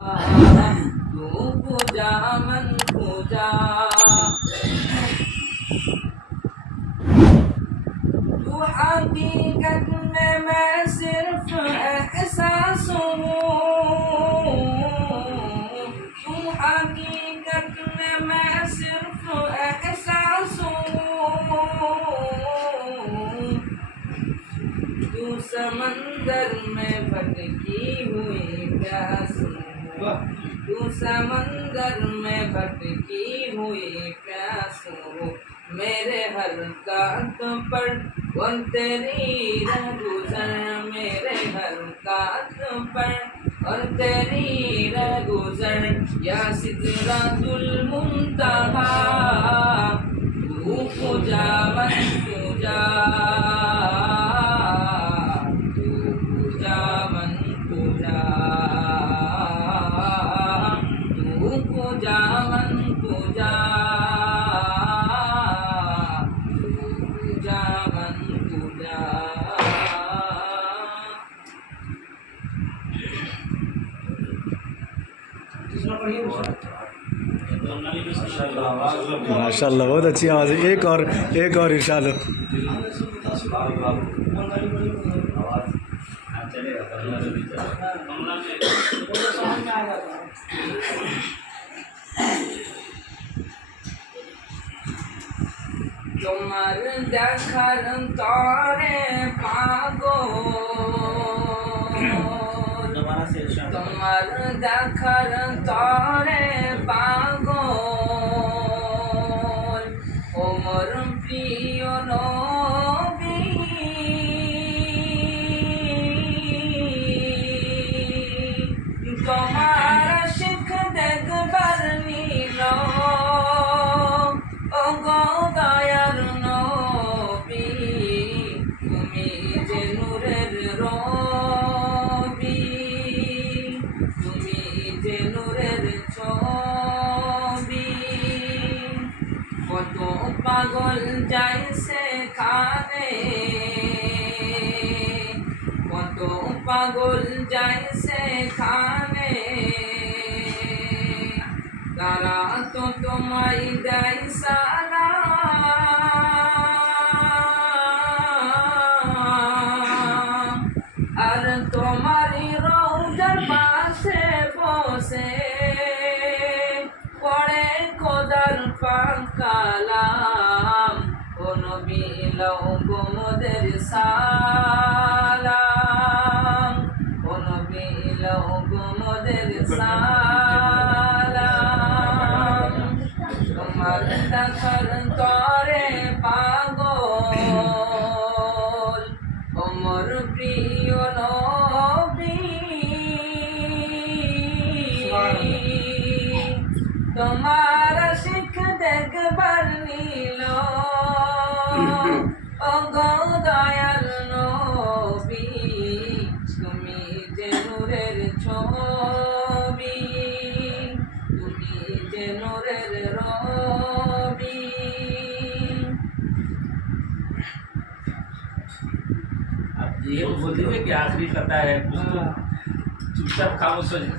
तू पूजा मन पूजा, तू हकीकत में मैं सिर्फ एहसास हूँ, तू हकीकत में मैं सिर्फ एहसास हूँ, तू समंदर में भटकी हुई प्यास हूँ, तू समंदर में भटकी हुई प्यास हूँ, मेरे हर कात पर वो तेरी राह गुजर, मेरे हर कात पर और तेरी राह गुजर, या सिदरातुल मुंतहा तू पूजा मन पूजा, तू पूजा मन पूजा, तू पूजा मन पूजा, पूजा मन पूजा। माशाल्लाह बहुत अच्छी आवाज़ है। एक और इरशाद हो। তোমার দেখার তরে পাগল, তোমার দেখার তরে পাগল, ওমর প্রিয় নবী, তোমার শিখ দেখবার নীল, ও গো দয়ার নবী, তুমি যে নূরের রবি, তুমি যে নূরের ছবি, কত পাগল যায় সেখানে, কত পাগল যায় সেখানে, তারা তো তোমায় দেয় সালাম, আর তোমারই রওজার পাশে বসে পড়ে খোদার পাক কালাম, ও নবী লও গো মোদের সালাম, ও নবী লও গো মোদের সালাম, তোমার দেখার তরে পাগল, ওমর প্রিয় নবী, তোমার শিখ দেখবার নীল, ও গো দয়াল নবী, তুমি যে নূরের ছবি, তুমি যে নূরের রবি। अब ये बोलते हुए कि आखिरी कथा है, कुछ तो चुपचाप खामोश हो जाए।